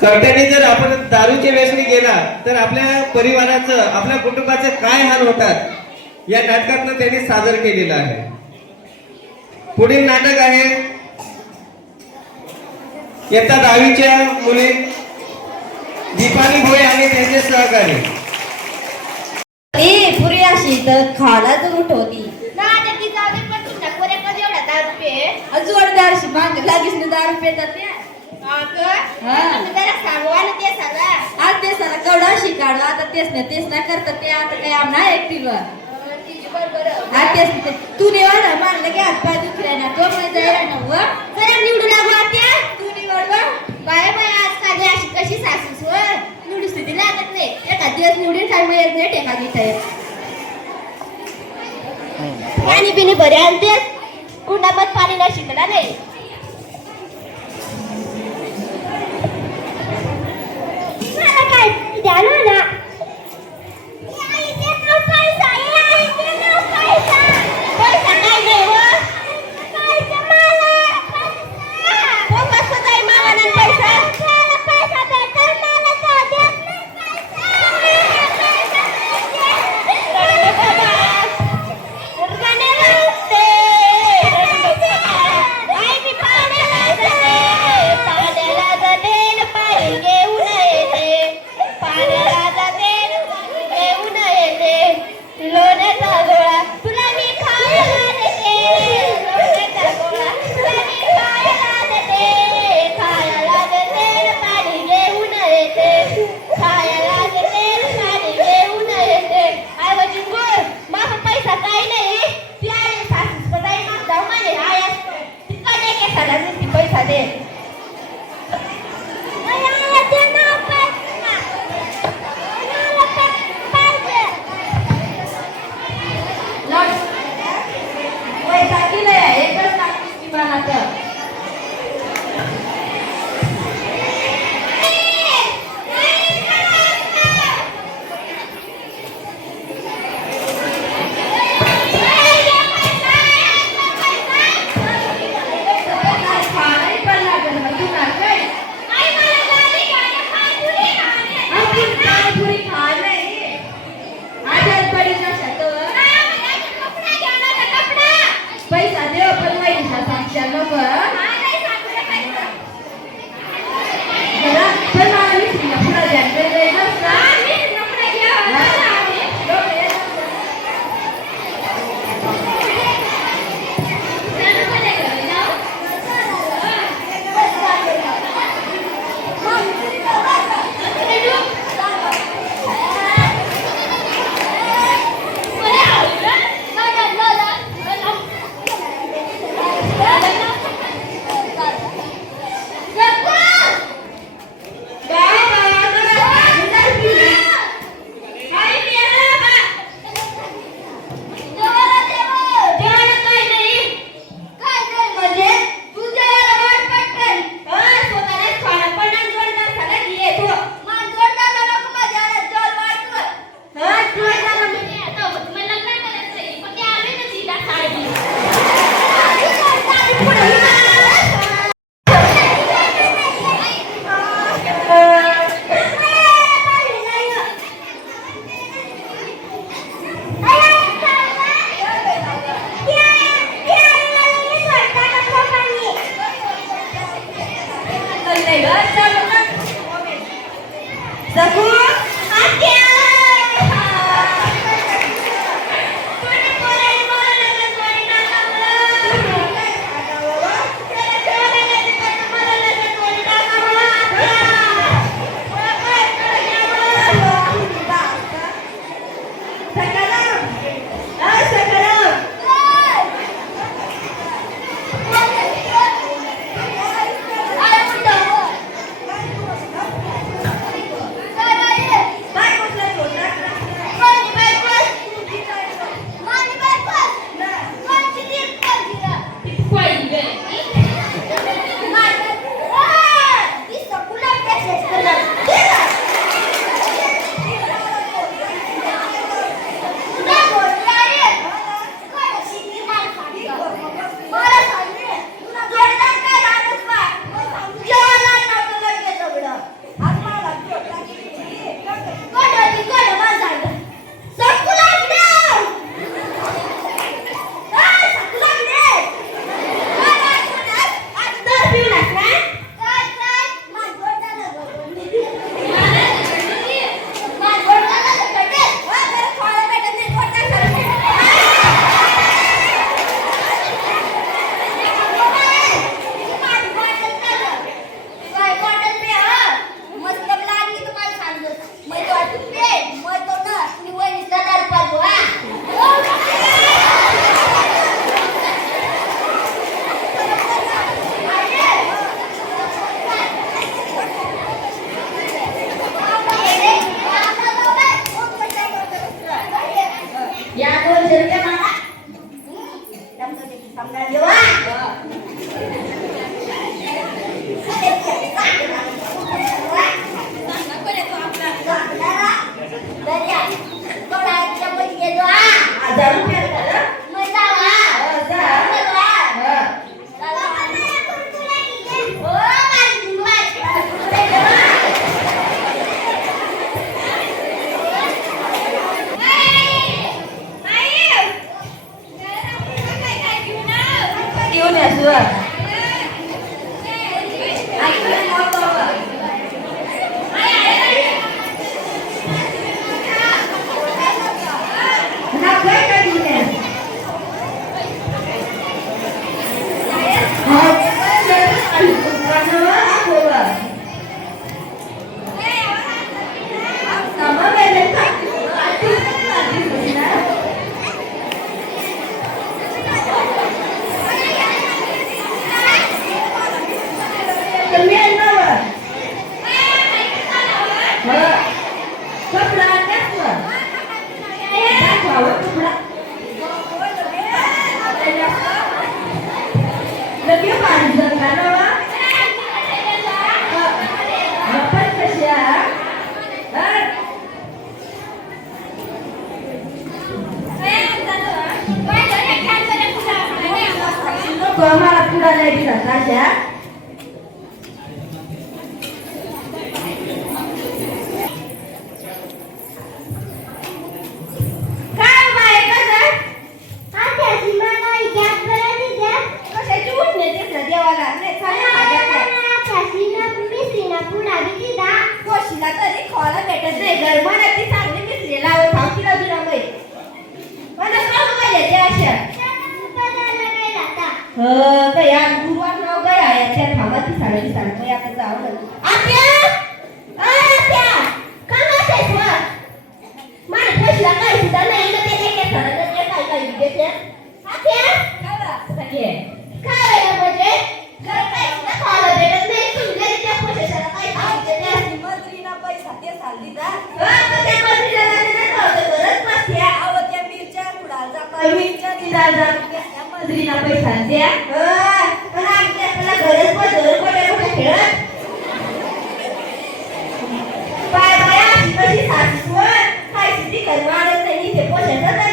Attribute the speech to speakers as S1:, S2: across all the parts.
S1: कर्त्याने जर आपण दारूच्या व्यसनी गेला तर आपल्या परिवाराचं आपल्या कुटुंबाचं काय हाल होतात या नाटकातनं त्यांनी सादर केलेलं आहे. पुढील नाटक आहे इयत्ता दहावीच्या मुली दीपाली भोये आणि त्यांचे सहकारी.
S2: ए पुरी अशी तर खालाच उठवती.
S3: नाटकी जाऊ दे पण तुमच्या एवढा
S2: जोरदार लागीच ना दारू पेतात आज ते सारा कवडा शिकाडवा आता तेच ना तेच ना करतात ते आता काय आमना एकटीला
S3: अं, तिची
S2: आज तेच ते. निवड ना मानलं की हात पाय दुखलाय ना तो पण जायला ना व?
S3: जरा निवडू लागू आत्या
S2: तू निवड व?
S3: बाय बाय आजकाल अशी कशी सासूस वर निवडू स्थिती लागत नाही. एका दिवस निवडून टाइम येत नाही टेका घेता पाणी पिणी बरे आणते कुंडापत पाणी न शिकला नाही काय
S4: असला तरी खोळा भेटत नाही. गरमान अगदी चांगली मिसलेला हो थांब की बाजूला मै पण असं. पाहिजे ते अशा हो गया गुरुवार नाव गया
S5: याच्या थांबा ती
S4: साडे de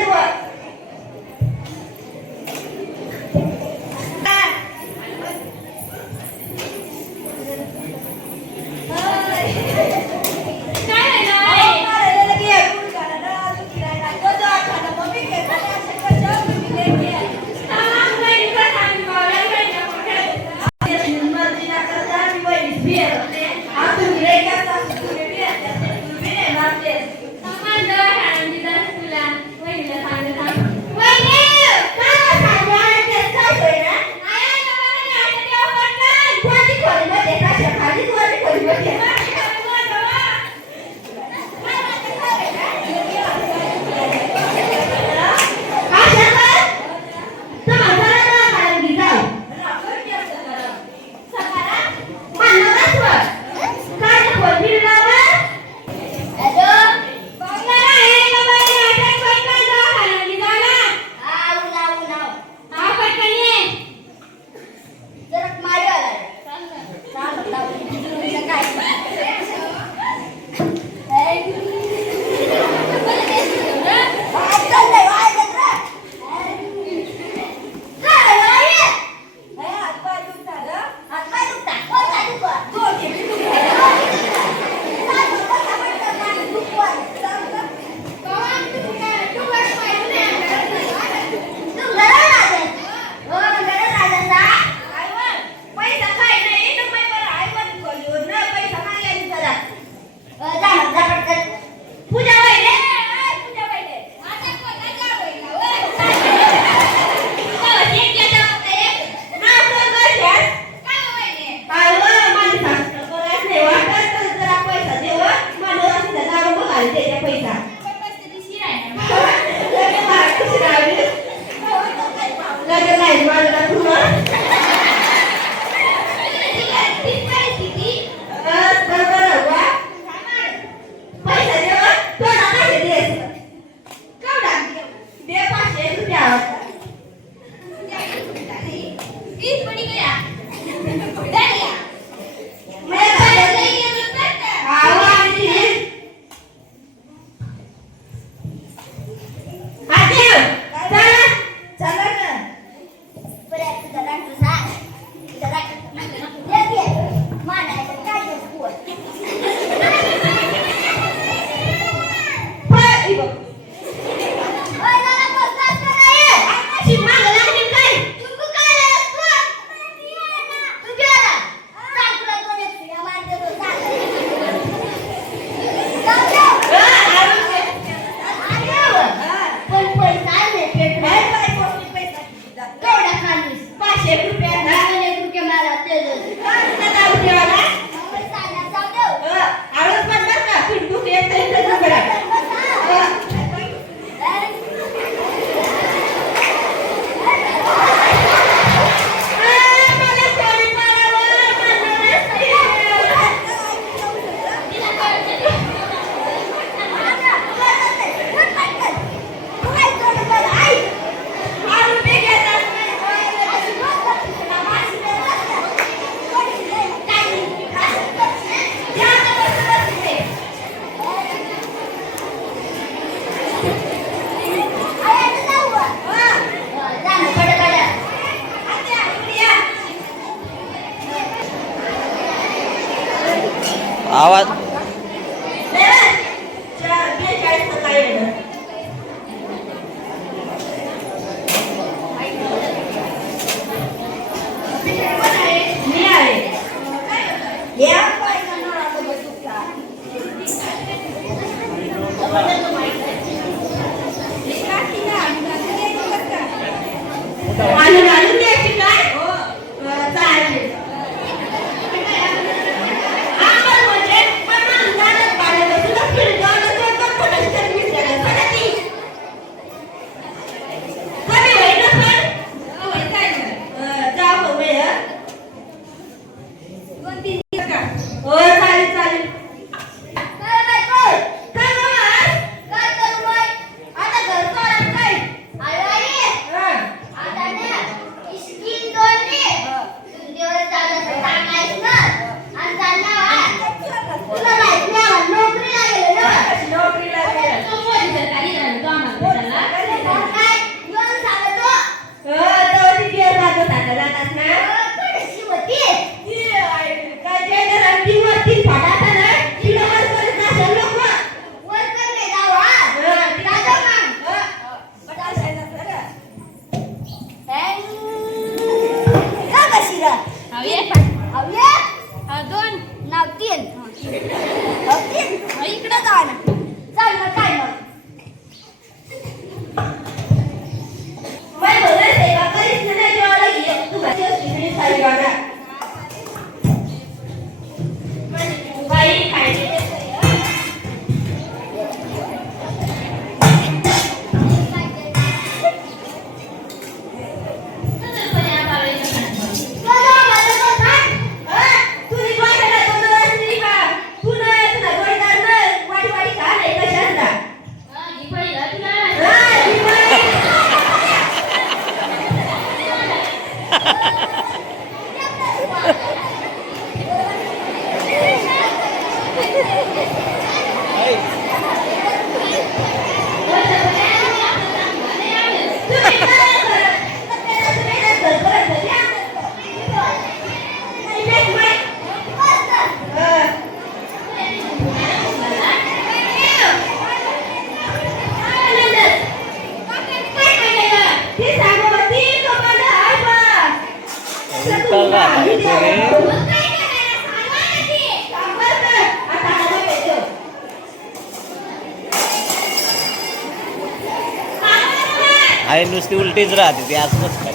S4: टीचर राहते ते असं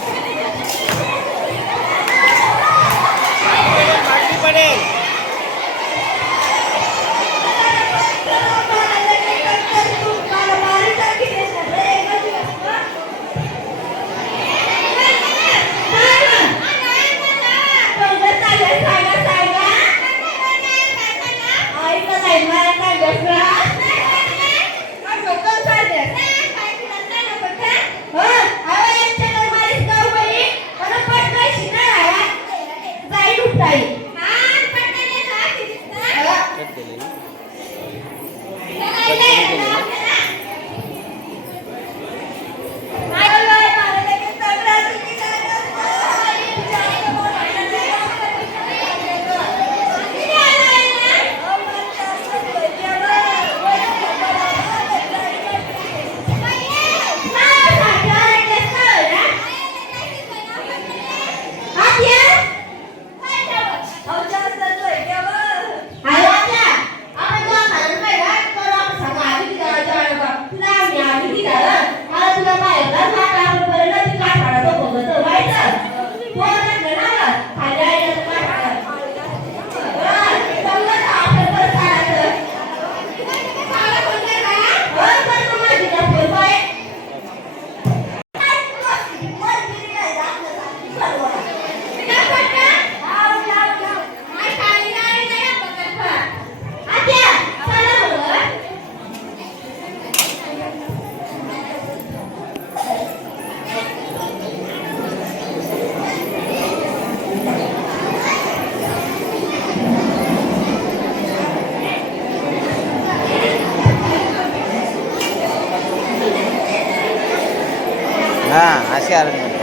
S4: हां अशी अरेंजमेंट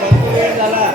S1: भरपूर वेळ झाला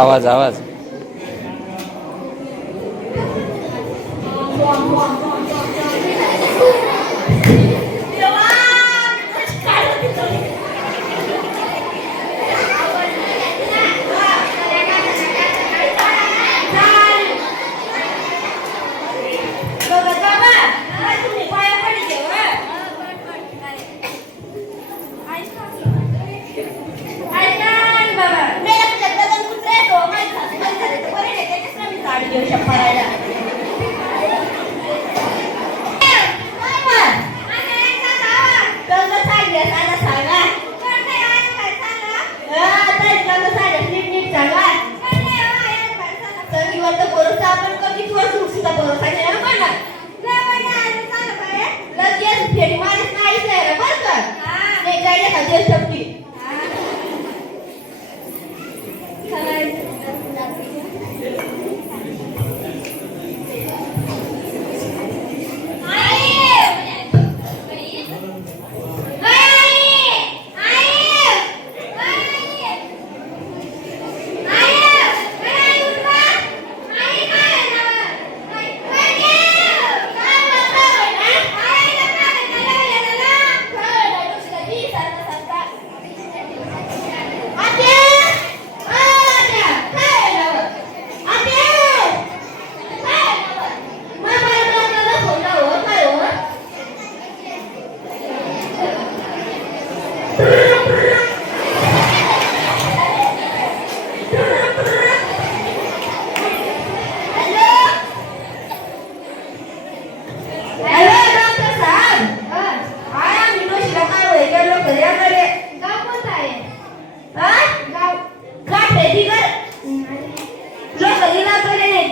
S1: आवाज
S4: आवाज.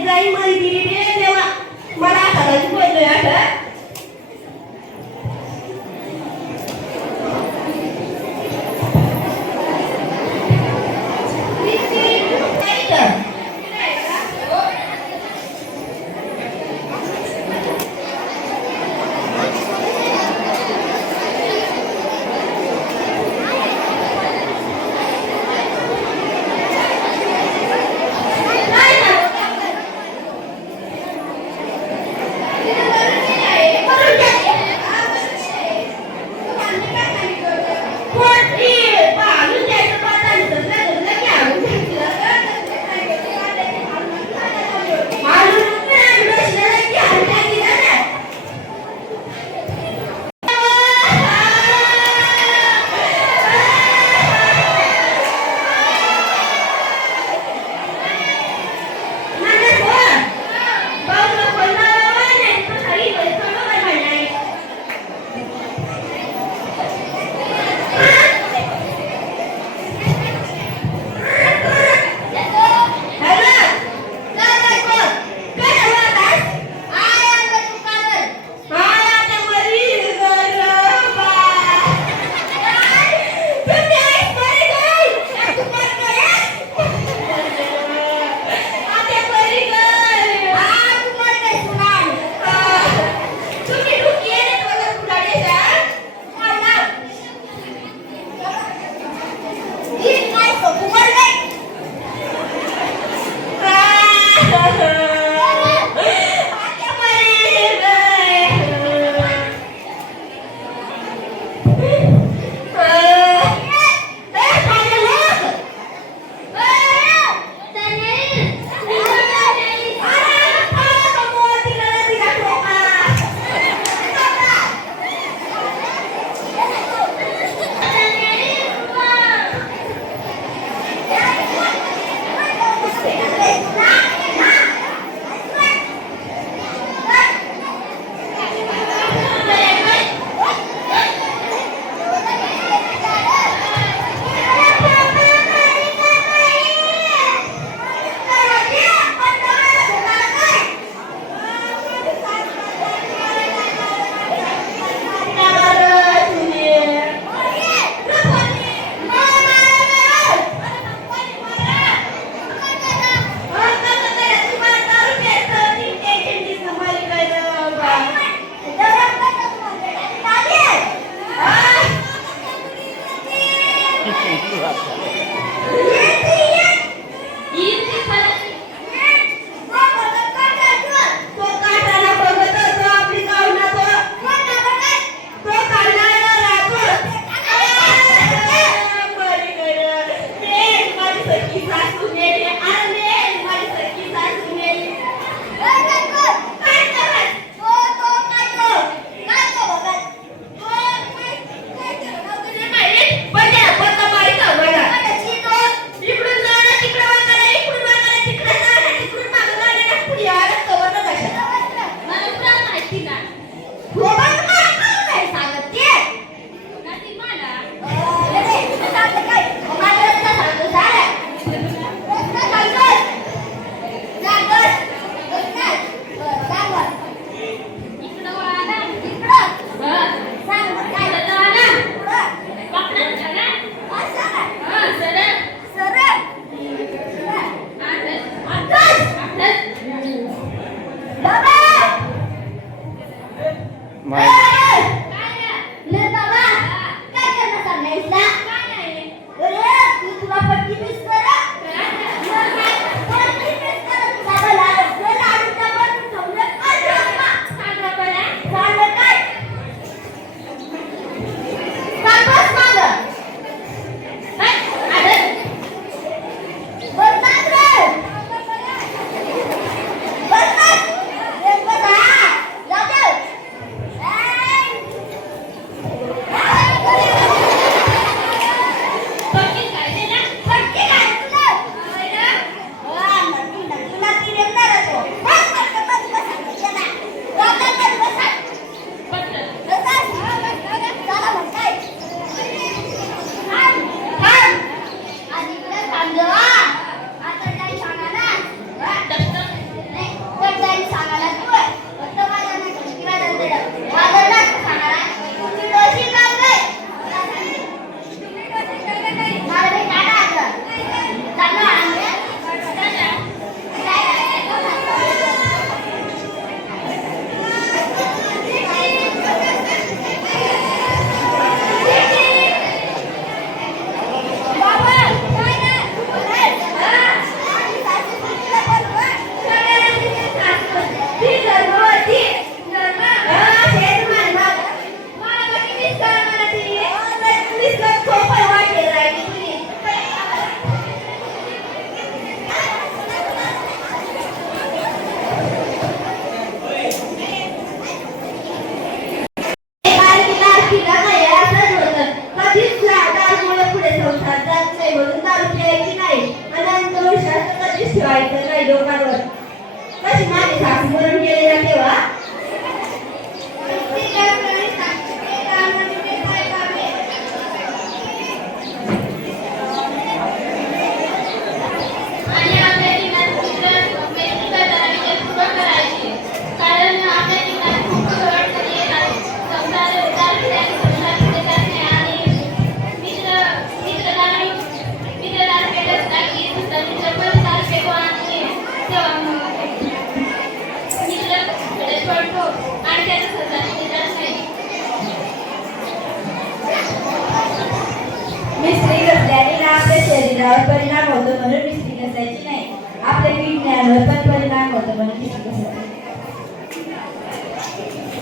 S5: काही माहिती दिली देवा मला हाताला शिकवतोय आठ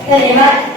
S5: 那你们。